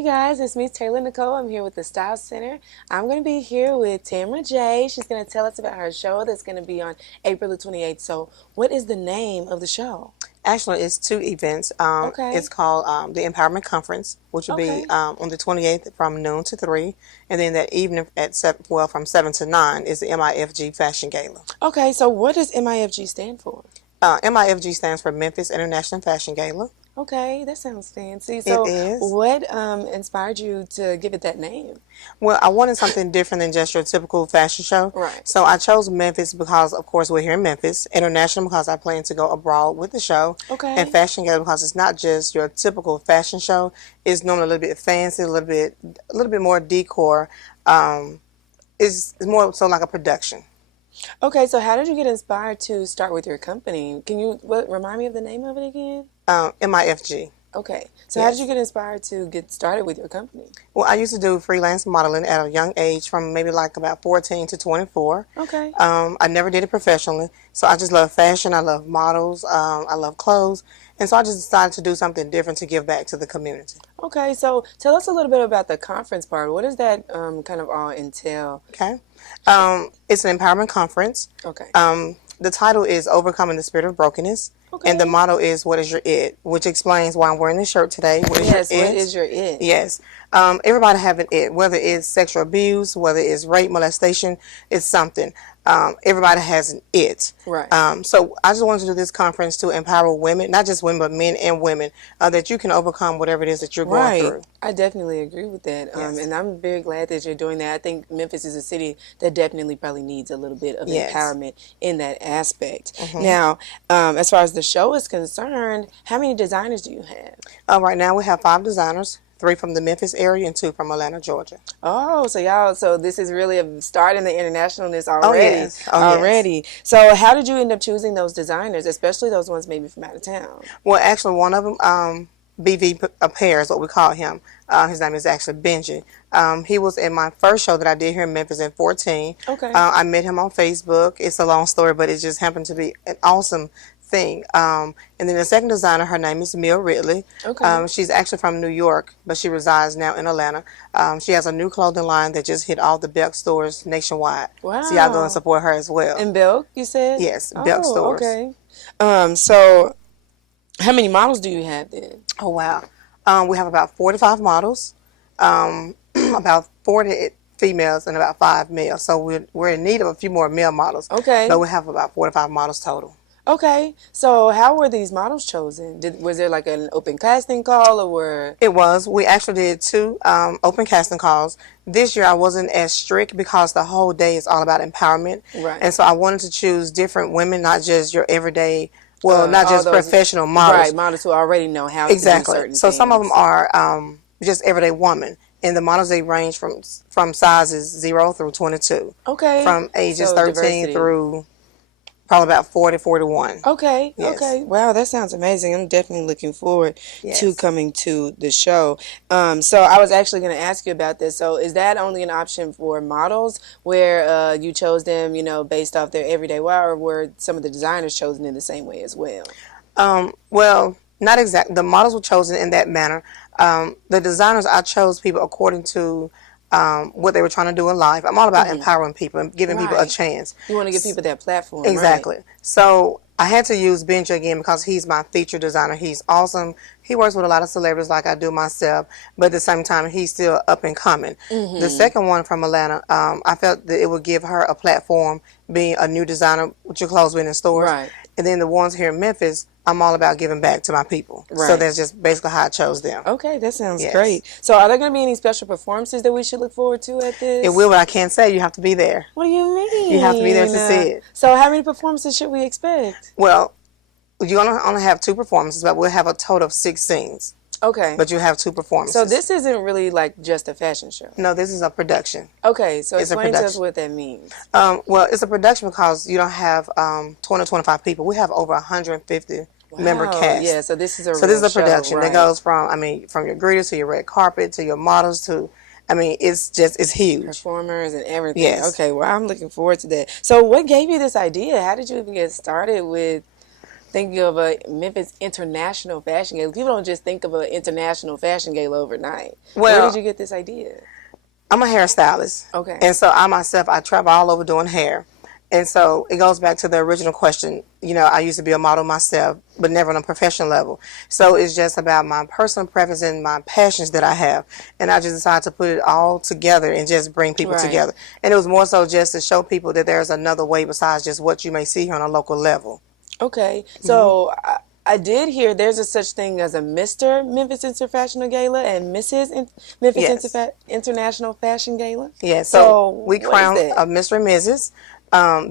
Hey guys, it's me, Taylor Nicole. I'm here with the Style Center. I'm going to be here with Tamra J. She's going to tell us about her show that's going to be on April the 28th. So, what is the name of the show? Actually, it's two events. Okay. It's called the Empowerment Conference, which will be Okay. on the 28th from noon to 3. And then that evening at 7, well, from 7 to 9 is the MIFG Fashion Gala. Okay, so what does MIFG stand for? MIFG stands for Memphis International Fashion Gala. Okay, that sounds fancy. It So, is. what inspired you to give it that name? Well, I wanted something different than just your typical fashion show. Right. So I chose Memphis because, of course, we're here in Memphis. International because I plan to go abroad with the show. Okay. And Fashion Gala because it's not just your typical fashion show. It's normally a little bit fancy, a little bit more decor. It's more so like a production. Okay, so how did you get inspired to start with your company? Can you remind me of the name of it again? MIFG. Okay, so how did Yes. you get inspired to get started with your company? Well, I used to do freelance modeling at a young age from maybe like about 14 to 24. Okay. I never did it professionally. So I just love fashion. I love models. I love clothes. And so I just decided to do something different to give back to the community. Okay, so tell us a little bit about the conference part. What does that kind of all entail? Okay. It's an empowerment conference. Okay. The title is Overcoming the Spirit of Brokenness. Okay. And the motto is, what is your it? Which explains why I'm wearing this shirt today. What is Yes, your what it? is your it? Yes. Everybody have an it, whether it's sexual abuse, whether it's rape, molestation, it's something. Everybody has an it. Right. So I just wanted to do this conference to empower women, not just women, but men and women, that you can overcome whatever it is that you're going Right. through. I definitely agree with that. Yes. And I'm very glad that you're doing that. I think Memphis is a city that definitely probably needs a little bit of Yes. empowerment in that aspect. Now, as far as the show is concerned, how many designers do you have? Right now we have 5 designers, 3 from the Memphis area and 2 from Atlanta, Georgia. Oh, so this is really a start in the internationalness already. yes. Oh, yes. Already. So how did you end up choosing those designers, especially those ones maybe from out of town? Well, actually, one of them, BV Pair is what we call him. His name is actually Benji. He was in my first show that I did here in Memphis in 14. Okay. I met him on Facebook. It's a long story, but it just happened to be an awesome thing. And then the second designer, her name is Mia Ridley. Okay. She's actually from New York, but she resides now in Atlanta. She has a new clothing line that just hit all the Belk stores nationwide. Wow. So y'all go and support her as well. In Belk, you said? Yes, Belk stores. Okay. So how many models do you have then? Oh, wow. We have about 45 models, about 40 females and about 5 males. So we're in need of a few more male models. Okay. But we have about 45 models total. Okay. So how were these models chosen? Was there like an open casting call or It was. We actually did 2 open casting calls. This year I wasn't as strict because the whole day is all about empowerment. Right. And so I wanted to choose different women, not just your everyday, not all just those- professional models. Right, models who already know how to do Exactly. certain So some of things. them are just everyday women. And the models, they range from sizes 0 through 22. Okay. From ages So 13 diversity. through probably about 40, 41. Okay, Yes. okay. Wow, that sounds amazing. I'm definitely looking forward to Yes. coming to the show. So I was actually going to ask you about this. So is that only an option for models where you chose them, based off their everyday wear, or were some of the designers chosen in the same way as well? Well, not exactly. The models were chosen in that manner. The designers, I chose people according to what they were trying to do in life. I'm all about empowering people and giving people a Right. chance. You want to give people that platform, Exactly. right? So I had to use Benji again because he's my feature designer. He's awesome. He works with a lot of celebrities like I do myself, but at the same time, he's still up and coming. The second one from Atlanta, I felt that it would give her a platform being a new designer with your clothes being in stores. Right. And then the ones here in Memphis, I'm all about giving back to my people. So Right. that's just basically how I chose them. Okay, that sounds Yes. great. So are there going to be any special performances that we should look forward to at this? It will, but I can't say. You have to be there. What do you mean? You have to be there to see it. So how many performances should we expect? Well, you only have 2 performances, but we'll have a total of 6 scenes. Okay. But you have 2 performances. So this isn't really like just a fashion show. No, this is a production. Okay, so It's a explain to us production. what that means. Well, it's a production because you don't have 20 25 people. We have over 150 member Wow, cast. Yeah, so this is a So this is real a production show, that right. goes from your greeters to your red carpet to your models to, it's huge. Performers and everything. Yes. Okay, well, I'm looking forward to that. So what gave you this idea? How did you even get started with thinking of a Memphis International Fashion Gala. People don't just think of an international fashion gala overnight. Where did Well, you get this idea? I'm a hairstylist. Okay. And so I myself, I travel all over doing hair. And so it goes back to the original question. You know, I used to be a model myself, but never on a professional level. So it's just about my personal preference and my passions that I have. And I just decided to put it all together and just bring people Right. together. And it was more so just to show people that there's another way besides just what you may see here on a local level. Okay. So I did hear there's a such thing as a Mr. Memphis International Gala and Mrs. Memphis Yes. International Fashion Gala. Yeah, so So we what is crown that? Mr. and Mrs.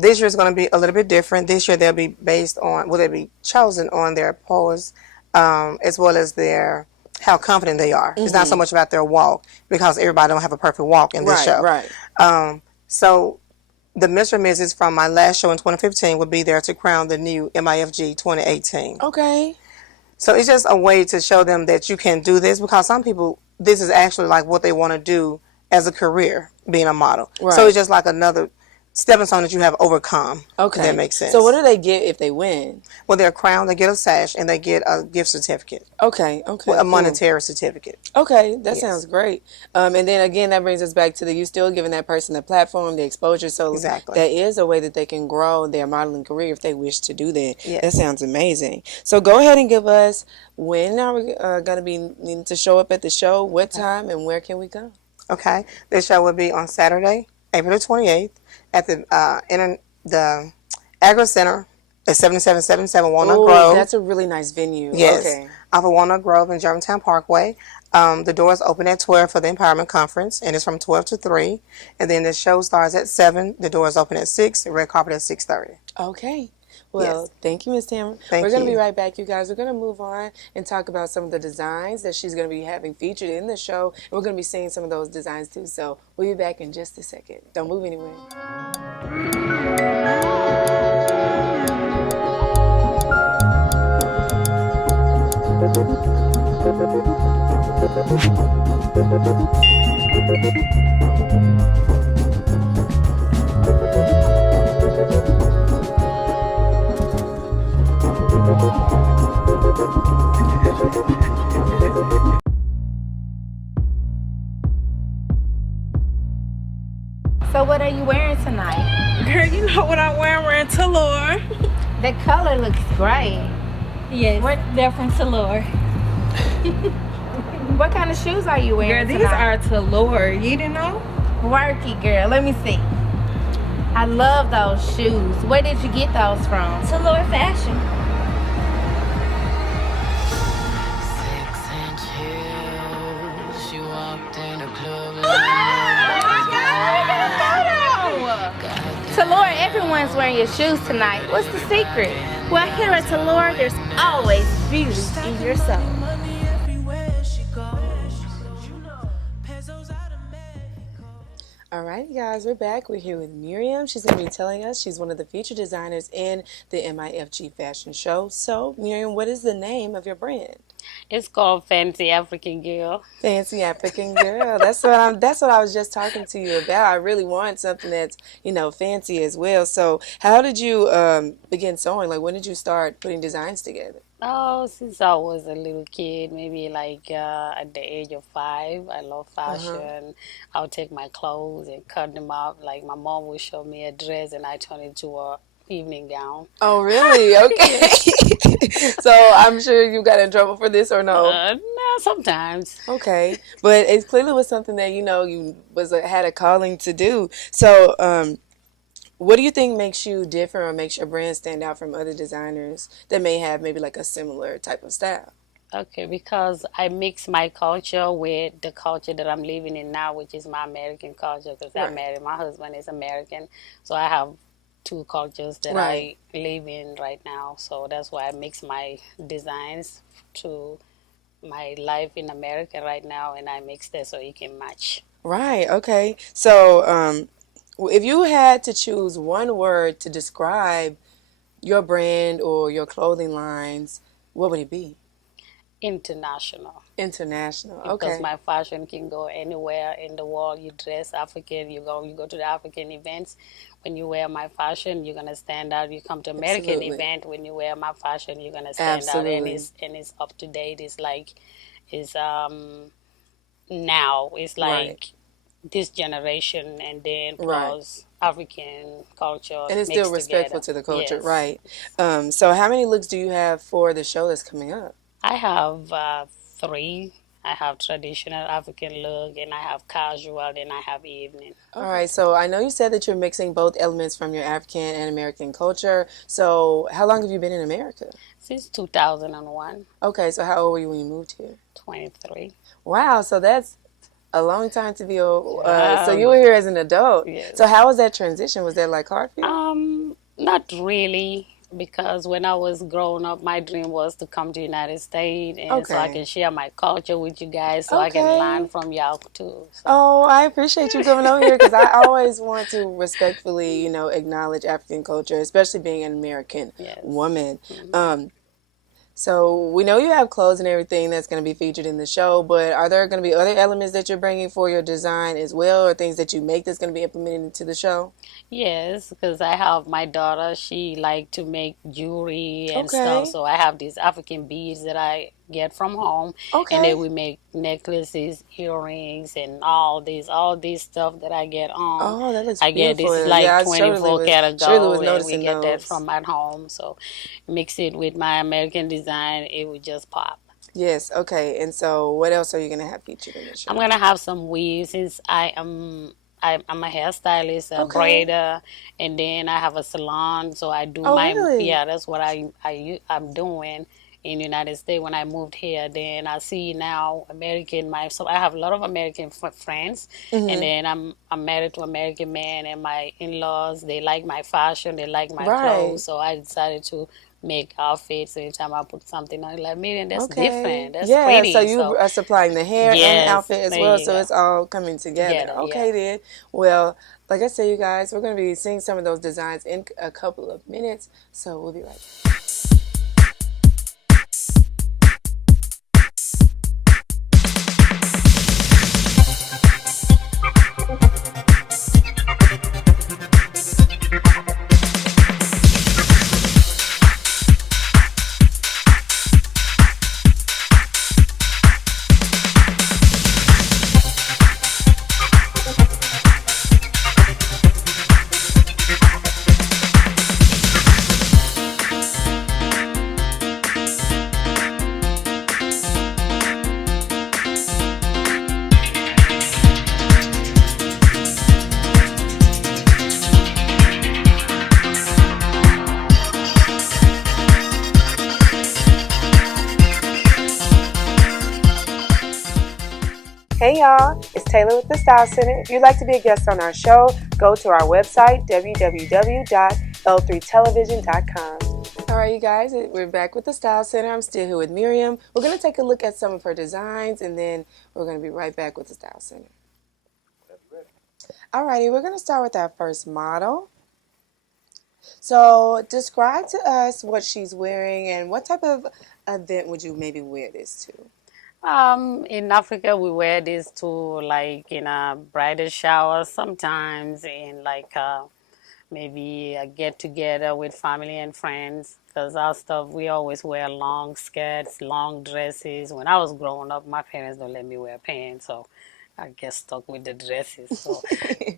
This year is going to be a little bit different. This year they'll be based on, well, they'll be chosen on their pose, as well as their how confident they are. It's not so much about their walk because everybody don't have a perfect walk in this Right, show. right. So the Mr. and Mrs. from my last show in 2015 will be there to crown the new MIFG 2018. Okay. So it's just a way to show them that you can do this because some people, this is actually like what they want to do as a career, being a model. Right. So it's just like another stepping stone that you have overcome. Okay. If that makes sense. So what do they get if they win? Well, they're crowned, they get a sash, and they get a gift certificate, Okay, okay. a Cool. monetary certificate. Okay, that Yes. sounds great. And then again, that brings us back to you still giving that person the platform, the exposure. So Exactly. that is a way that they can grow their modeling career if they wish to do that. Yes. That sounds amazing. So go ahead and give us when are we going to be needing to show up at the show, what time, and where can we go? Okay. This show will be on Saturday, April the 28th, at the Agri Center at 7777 Walnut Oh, Grove. that's a really nice venue. Yes, Okay. off of Walnut Grove and Germantown Parkway. The doors open at 12 for the Empowerment Conference, and it's from 12 to 3. And then the show starts at 7. The doors open at 6. The red carpet at 6:30. Okay. Well, Yes. thank you, Ms. Tamara. Thank We're going to be you. right back, you guys. We're going to move on and talk about some of the designs that she's going to be having featured in the show. And we're going to be seeing some of those designs too. So we'll be back in just a second. Don't move anywhere. So what are you wearing tonight? Girl, you know what I'm wearing? Wearing Talor. The color looks great. Yes, they're from Talor. What kind of shoes are you Girl, wearing these tonight? are Talor. You didn't know? Worky, girl. Let me see. I love those shoes. Where did you get those from? Talor fashion. 6-inch heels. She walked in a club. Talora, everyone's wearing your shoes tonight. What's the secret? Well, here at Talor, there's always beauty in your soul. All right, you guys, we're back. We're here with Miriam. She's going to be telling us she's one of the featured designers in the MIFG fashion show. So, Miriam, what is the name of your brand? It's called Fancy African Girl. Fancy African Girl. That's what I was just talking to you about. I really want something that's, fancy as well. So, how did you begin sewing? Like, when did you start putting designs together? Oh, since I was a little kid, maybe like at the age of 5, I love fashion. I would take my clothes and cut them up. Like my mom would show me a dress and I turn it into a evening gown. Oh, really? Okay. So, I'm sure you got in trouble for this or no? No, sometimes. Okay, but it clearly was something that you had a calling to do. So, what do you think makes you different or makes your brand stand out from other designers that may have maybe like a similar type of style? Okay, because I mix my culture with the culture that I'm living in now, which is my American culture. Because Right. I'm married, my husband is American, so I have two cultures that Right. I live in right now. So that's why I mix my designs to my life in America right now, and I mix that so it can match. Right. Okay. So, if you had to choose one word to describe your brand or your clothing lines, what would it be? International. International. Because Okay. my fashion can go anywhere in the world. You dress African, you go to the African events. When you wear my fashion, you're gonna stand out. You come to American Absolutely. event, when you wear my fashion, you're gonna stand out, and Absolutely. it's up to date. It's like it's now it's Right. like this generation, and then Right. plus African culture And it's still mixed respectful together. to the culture, Yes, right? yes. So how many looks do you have for the show that's coming up? I have three. I have traditional African look, and I have casual, and I have evening. All right, so I know you said that you're mixing both elements from your African and American culture. So how long have you been in America? Since 2001, Okay, so how old were you when you moved here? 23. Wow, so that's a long time to be old. So you were Um, here as an adult. So yes. how was that transition? Was that like hard for you? Not really, because when I was growing up, my dream was to come to United States, and so I Okay. can share my culture with you guys, so I can learn Okay. from y'all too. So Oh, I appreciate you coming over here because I always want to respectfully, acknowledge African culture, especially being an American yes. woman. Mhm. Um, so we know you have clothes and everything that's going to be featured in the show, but are there going to be other elements that you're bringing for your design as well, or things that you make that's going to be implemented into the show? Yes, because I have my daughter. She like to make jewelry and stuff. Okay. So I have these African beads that I get from home, and then Okay. we make necklaces, earrings, and all these stuff that I get on. Oh, that looks I get this is beautiful. Yeah, like I surely 24 was karat surely was gold, and we noticing get that those. from at home. So mix it with my American design, it would just pop. Yes. Okay. And so, what else are you going to have featured in the I'm show? gonna have some weaves since I'm a hairstylist, a Okay. braider, and then I have a salon. So I do Oh, my really? yeah. That's what I'm doing in United States when I moved here. Then I see now American my so I have a lot of American friends, and Mm-hmm. then I'm married to American man, and my in-laws they like my fashion, they like my clothes. Right. So I decided to make outfits. Every time I put something on, like, Miriam, that's Okay. different, that's Yeah. So pretty. you So are supplying the hair and the yes, outfit as there well. you So go. it's all coming together. Together, yeah. Okay, then. Well, like I said, you guys, we're going to be seeing some of those designs in a couple of minutes. So we'll be right back. Hey y'all, it's Taylor with the Style Center. If you'd like to be a guest on our show, go to our website, www.l3television.com. All right, you guys, we're back with the Style Center. I'm still here with Miriam. We're going to take a look at some of her designs, and then we're going to be right back with the Style Center. All righty, we're going to start with our first model. So describe to us what she's wearing and what type of event would you maybe wear this to? In Africa, we wear this to like in a bridal shower, sometimes in like maybe a get together with family and friends. Because our stuff, we always wear long skirts, long dresses. When I was growing up, my parents don't let me wear pants, so I get stuck with the dresses. So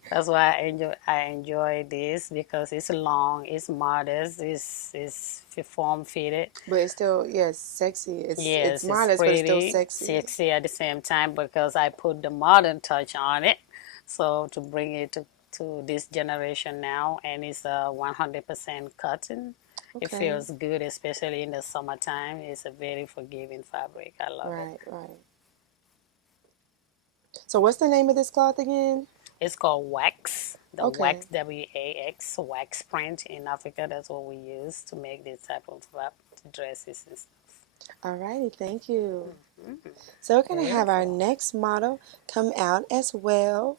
that's why I enjoy this because it's long, it's modest, it's form fitted. But it's still, yes, sexy. It's Yes, it's modest, but it's still pretty, sexy. sexy at the same time because I put the modern touch on it. So to bring it to this generation now, and it's 100% cotton. It Okay. feels good, especially in the summertime. It's a very forgiving fabric. I love it. Right, right. So what's the name of this cloth again? It's called wax. The Okay. wax, WAX, wax print in Africa. That's what we use to make this type of dresses and stuff. All righty, thank you. So we're going to have our Beautiful. next model come out as well.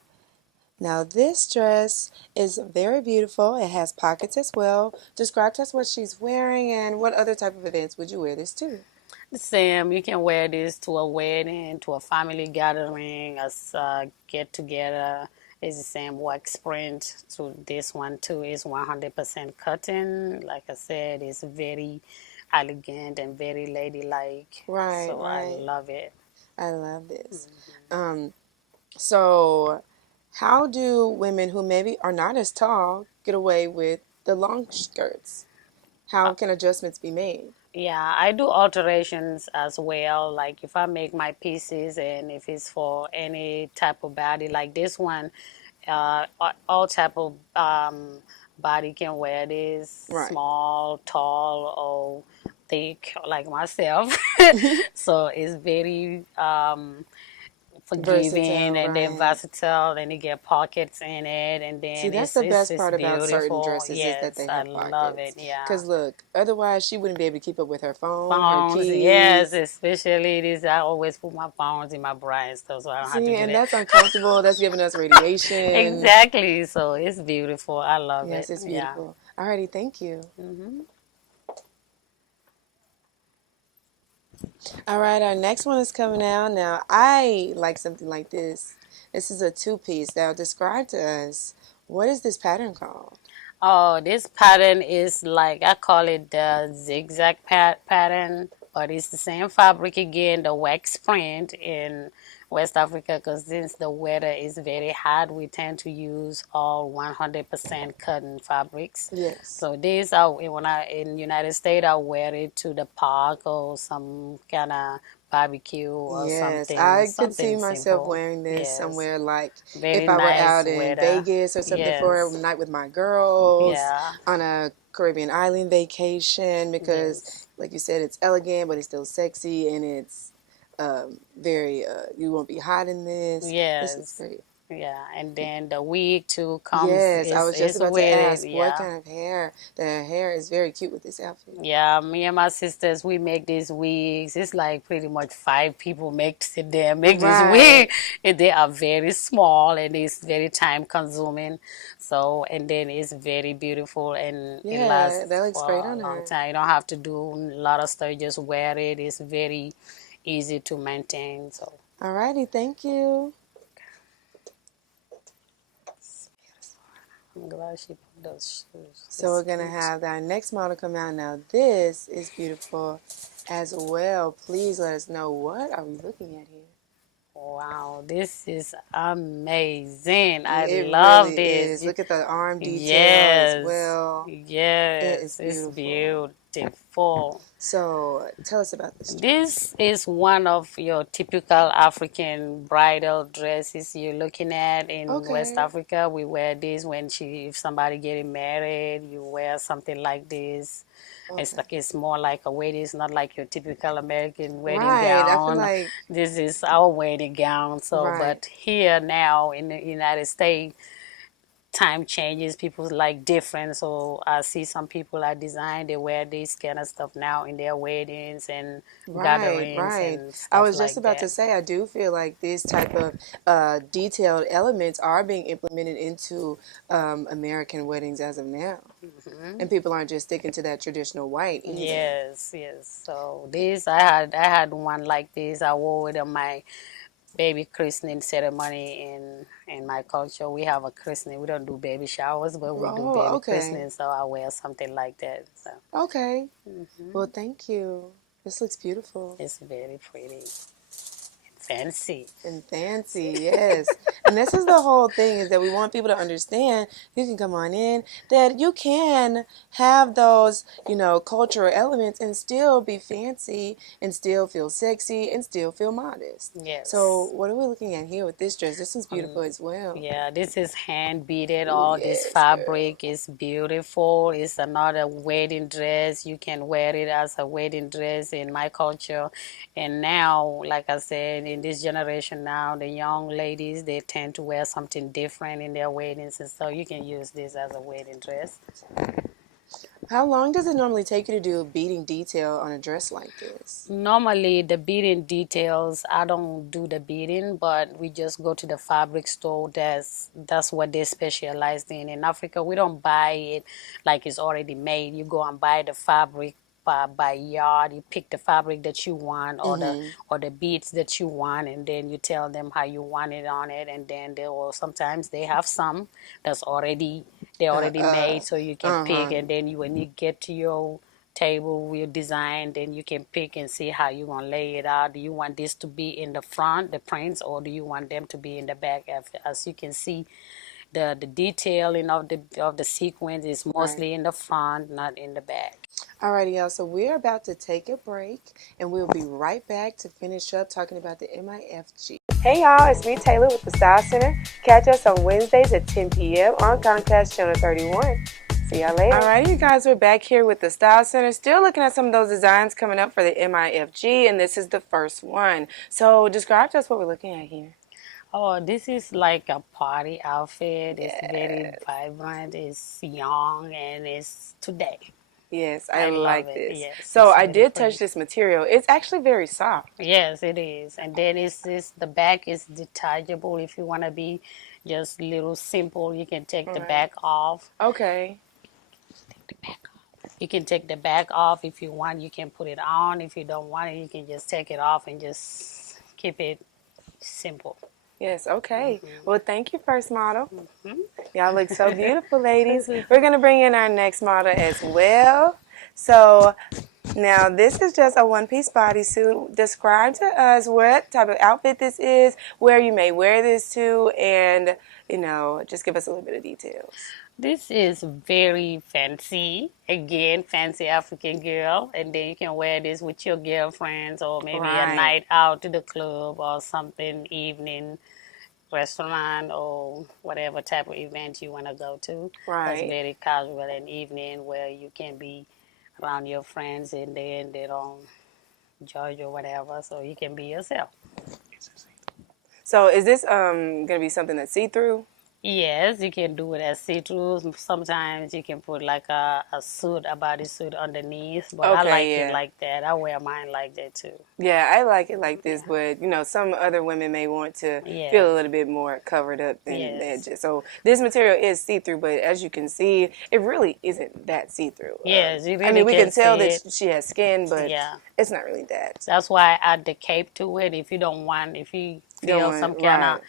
Now this dress is very beautiful. It has pockets as well. Describe to us what she's wearing and what other type of events would you wear this to? Same, you can wear this to a wedding, to a family gathering, as get together. It's the same wax print. So this one too is 100% cotton. Like I said, it's very elegant and very ladylike. Right, So I right. love it. I love this. Um, so how do women who maybe are not as tall get away with the long skirts? How can adjustments be made? Yeah, I do alterations as well. Like if I make my pieces and if it's for any type of body, like this one, all type of body can wear this, Right. small, tall, or thick, like myself. So it's very forgiving Versatile, and then right. versatile, and you get pockets in it, and See, then that's the best it's part about certain beautiful. dresses is that Yes, they I have love it. pockets. Yeah. Because look, otherwise she wouldn't be able to keep up with her phone, her Phones, yes, keys. especially this. I always put my phones in my bra and stuff, so I don't have to See, do and that. that's uncomfortable. That's giving us radiation. Exactly. So it's beautiful. I love Yes, it. it's Yeah. beautiful. Alrighty, thank you. All right, our next one is coming out. Now, I like something like this. This is a two-piece. Now, describe to us, what is this pattern called? Oh, this pattern is like I call it the zigzag pattern, but it's the same fabric again, the wax print in West Africa. Because since the weather is very hot, we tend to use all 100% cotton fabrics. Yes. So this, I when I in United States, I wear it to the park or some kind of barbecue or Yes, something, I could see something myself simple. wearing this Yes, somewhere like very if I were nice out in weather. Vegas or something for a Yes, night with my girls yeah, on a Caribbean island vacation because, yes. like you said, it's elegant, but it's still sexy and it's very, you won't be hot in this. This looks Yes, great. yeah, and then the wig too comes Yes, I was just is about to with it. ask what Yeah, kind of hair. The hair is very cute with this outfit. yeah. Me and my sisters, we make these wigs. It's like pretty much five people make sit there make this Right. wig, and they are very small and it's very time consuming. So and then it's very beautiful and it Yeah, that lasts looks for great a on long her. time. You don't have to do a lot of stuff. You just wear it. It's very easy to maintain. So Alrighty, thank you. I'm glad she put those shoes. So we're It's gonna cute. have our next model come out now. This is beautiful as well. Please let us know, what are we looking at here? Wow, this is amazing. I It love really this. is. Look at the arm detail as Yes, well. It is yes, it's beautiful. beautiful. So tell us about this dress. This is one of your typical African bridal dresses you're looking at in West Okay. Africa. We wear this when if somebody getting married, you wear something like this. It's Okay. like it's more like a wedding. It's not like your typical American wedding Right. I feel gown. like This is our wedding gown. So, right. but here now in the United States, time changes. People like different. So I see some people are designed. They wear this kind of stuff now in their weddings and Right, gatherings right. and I stuff was just like about to that. say, I do feel like this type of detailed elements are being implemented into American weddings as of now. And people aren't just sticking to that traditional white either. Yes, yes. So this I had one like this. I wore it on my baby christening ceremony in my culture. We have a christening. We don't do baby showers, but we do Oh, baby okay. christening. So I wear something like that. So Okay. Well, thank you. This looks beautiful. it's very pretty, fancy. And fancy, yes. And this is the whole thing, is that we want people to understand, you can come on in, that you can have those, cultural elements and still be fancy and still feel sexy and still feel modest. So Yes. what are we looking at here with this dress? This is beautiful as well. Yeah, this is hand beaded. Oh, All this yes, girl. fabric is beautiful. It's another wedding dress. You can wear it as a wedding dress in my culture. And now, like I said, in this generation now, the young ladies, they tend to wear something different in their weddings. And so you can use this as a wedding dress. How long does it normally take you to do a beading detail on a dress like this? Normally, the beading details, I don't do the beading, but we just go to the fabric store. That's what they specialize in. In Africa, we don't buy it like it's already made. You go and buy the fabric by yard. You pick the fabric that you want, or the beads that you want, and then you tell them how you want it on it, and then they will sometimes they have some that's already they already made, so you can pick, and then when you get to your table with your design, then you can pick and see how you gonna lay it out. Do you want this to be in the front, the prints, or do you want them to be in the back? As you can see, the detailing of the sequence is mostly in the front, not in the back. Alrighty, y'all. So we're about to take a break, and we'll be right back to finish up talking about the MIFG. Hey, y'all. It's me, Taylor, with the Style Center. Catch us on Wednesdays at 10 p.m. on Comcast Channel 31. See y'all later. Alrighty, you guys. We're back here with the Style Center, still looking at some of those designs coming up for the MIFG, and this is the first one. So describe to us what we're looking at here. Oh, this is like a party outfit. It's very vibrant. It's young, and it's today. Yes, I like love it. this. Yes, So it's I really did pretty. touch this material. It's actually very soft. Yes, it is. And then the back is detachable. If you want to be just little simple, you can take the back off. Okay. You can take the back off if you want. You can put it on. If you don't want it, you can just take it off and just keep it simple. Yes, okay. Well, thank you, first model. Y'all look so beautiful, ladies. We're going to bring in our next model as well. So now this is just a one-piece bodysuit. Describe to us what type of outfit this is, where you may wear this to, and, just give us a little bit of details. This is very fancy. Again, fancy African girl. And then you can wear this with your girlfriends, or maybe a night out to the club or something, evening restaurant, or whatever type of event you want to go to. That's very casual and evening, where you can be around your friends and then they don't judge or whatever. So you can be yourself. So is this going to be something that's see-through? Yes, you can do it as see-through. Sometimes you can put like a suit, a bodysuit underneath, but I like it like that. I wear mine like that too. Yeah, I like it like this, but some other women may want to feel a little bit more covered up than that. So this material is see-through, but as you can see, it really isn't that see-through. Yes, you really I mean, we can tell that she has skin, but it's not really that. That's why I add the cape to it. If you feel some kind of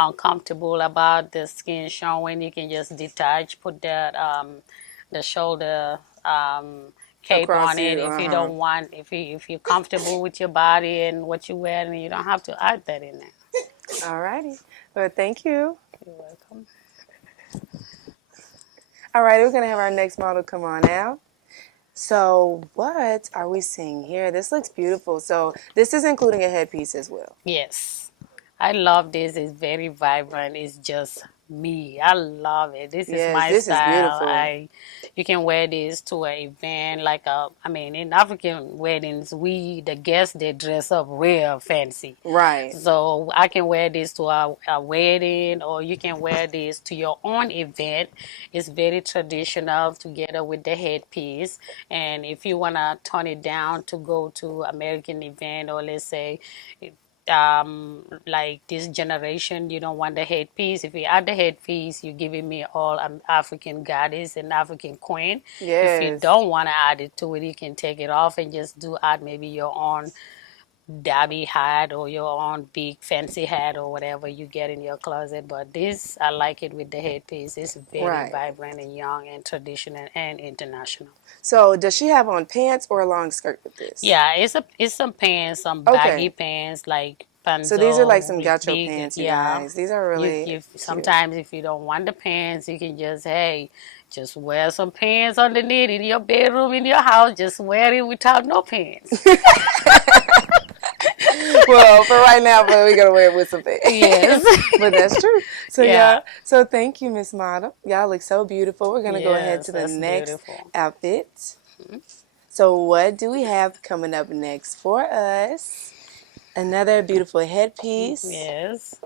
uncomfortable about the skin showing, you can just detach, put that the shoulder cape across on it. If you don't want, if you're comfortable with your body and what you wear, then you don't have to add that in there. All righty. Well, thank you. You're welcome. All right, we're gonna have our next model come on out. So what are we seeing here? This looks beautiful. So this is including a headpiece as well. Yes. I love this. It's very vibrant. It's just me. I love it. This is my this style. Is beautiful. You can wear this to an event in African weddings, the guests, they dress up real fancy. Right. So I can wear this to a wedding, or you can wear this to your own event. It's very traditional together with the headpiece. And if you want to turn it down to go to American event, or let's say like this generation, you don't want the headpiece. If you add the headpiece, you're giving me all African goddess and African queen. Yes. If you don't want to add it to it, you can take it off and just add maybe your own dabby hat or your own big fancy hat or whatever you get in your closet. But this, I like it with the headpiece. It's very vibrant and young and traditional and international. So does she have on pants or a long skirt with this? Yeah, it's some pants, some baggy pants, like panzo. So these are like some gaucho pants, you guys. These are really sometimes if you don't want the pants, you can just wear some pants underneath in your bedroom, in your house. Just wear it without no pants. Well, for right now, but we're gonna wear it with some pants. Yes, but that's true. So yeah. So thank you, Miss Model. Y'all look so beautiful. We're gonna go ahead to the next outfit. Mm-hmm. So what do we have coming up next for us? Another beautiful headpiece. Yes.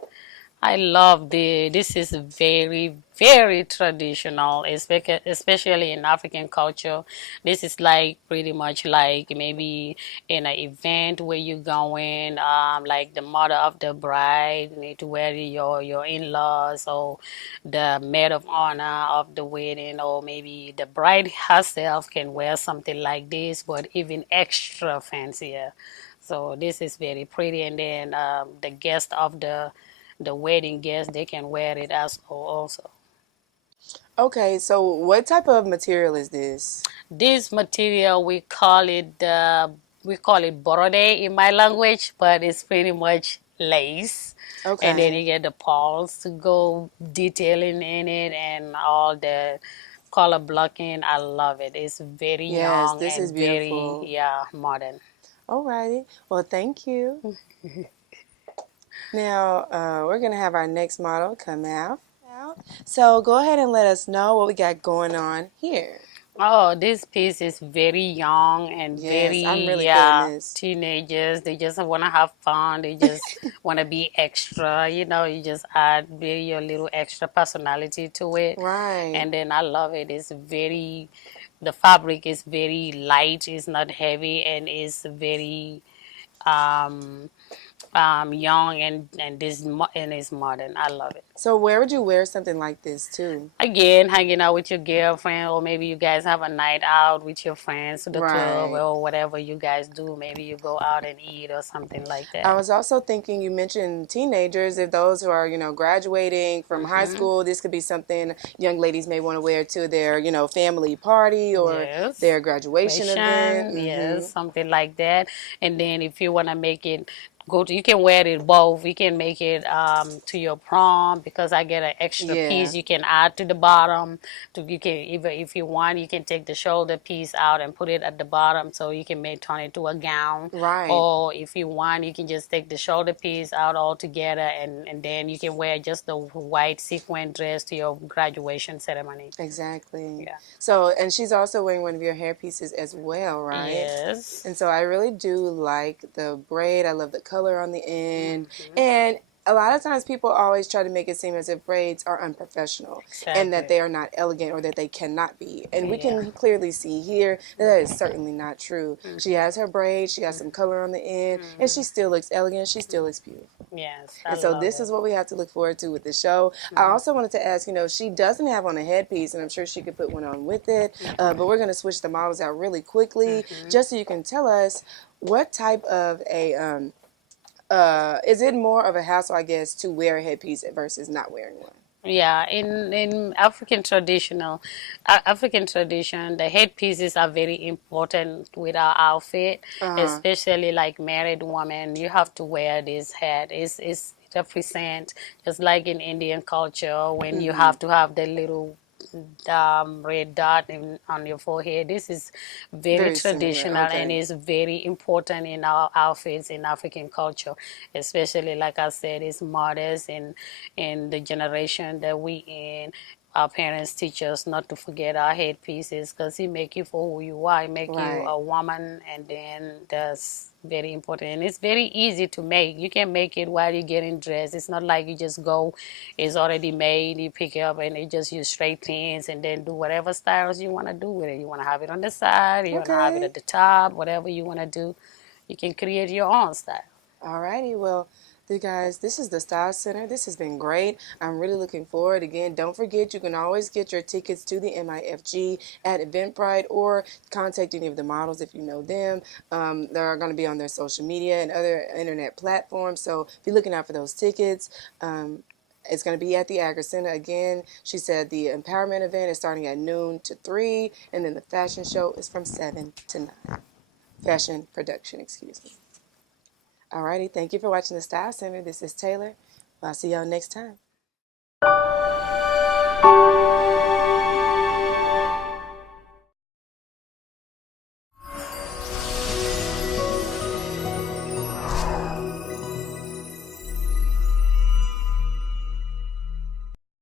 I love this is very, very traditional, especially in African culture. This is like pretty much like maybe in an event where you're going, like the mother of the bride need to wear your in-laws or the maid of honor of the wedding, or maybe the bride herself can wear something like this, but even extra fancier. So this is very pretty, and then the guest of the wedding guests, they can wear it as also. Okay, so what type of material is this? This material we call it borode in my language, but it's pretty much lace. And then Okay. you get the pearls to go detailing in it and all the color blocking. I love it. It's very Yes, young this is and very, beautiful. yeah, modern. Alrighty. Well, thank you. Now, we're going to have our next model come out. So go ahead and let us know what we got going on here. Oh, this piece is very young and Yes, I'm very, really feeling yeah, this. teenagers. They just want to have fun. They just want to be extra. You just add very your little extra personality to it. Right. And then I love it. The fabric is very light. It's not heavy, and it's very um, young and it's modern. I love it. So where would you wear something like this to? Again, hanging out with your girlfriend, or maybe you guys have a night out with your friends to the club, Right. or whatever you guys do. Maybe you go out and eat or something like I that. was also thinking you mentioned teenagers, if those who are, graduating from high Hmm. school, this could be something young ladies may want to wear to their, family party or Yes. their graduation event. Fashion, yes, something like that. And then if you want to make it you can wear it both. You can make it to your prom, because I get an extra Yeah. piece you can add to the bottom. You can, even if you want, you can take the shoulder piece out and put it at the bottom, so you can turn it to a gown. Right. Or if you want, you can just take the shoulder piece out altogether, and then you can wear just the white sequin dress to your graduation ceremony. Exactly. Yeah. So, and she's also wearing one of your hair pieces as well, right? Yes. And so I really do like the braid. I love the color on the end. And a lot of times people always try to make it seem as if braids are unprofessional and that Exactly. they are not elegant or that they cannot be. And we Yeah. can clearly see here that that is certainly not true. She has her braids, she has some color on the end, and she still looks elegant, she still looks beautiful. Yes, I And so love this it. is what we have to look forward to with the show. I also wanted to ask, she doesn't have on a headpiece, and I'm sure she could put one on with it. But we're going to switch the models out really quickly, just so you can tell us what type of is it more of a hassle, I guess, to wear a headpiece versus not wearing one? Yeah, in African tradition, the headpieces are very important with our outfit, Uh-huh. especially like married women. You have to wear this hat. It's it represent, just like in Indian culture, when you have to have the little red dot on your forehead. This is very Very similar. traditional and Okay. is very important in our outfits in African culture, especially like I said, it's modest in the generation that we in. Our parents teach us not to forget our headpieces, because it make you for who you are. It make you Right. a woman, and then that's very important. And it's very easy to make. You can make it while you're getting dressed. It's not like you just go, it's already made, you pick it up and you just use straight pins and then do whatever styles you want to do with it. You want to have it on the side, you want to have it Okay. at the top, whatever you want to do. You can create your own style. Alrighty, well, you guys, this is the Style Center. This has been great. I'm really looking forward. Again, don't forget you can always get your tickets to the MIFG at Eventbrite or contact any of the models if you know them. They're going to be on their social media and other internet platforms, so be looking out for those tickets. It's going to be at the Agri Center again. She said the empowerment event is starting at noon to 3, and then the fashion show is from 7 to 9. Fashion production, excuse me. Alrighty, thank you for watching the Style Center. This is Taylor. I'll see y'all next time.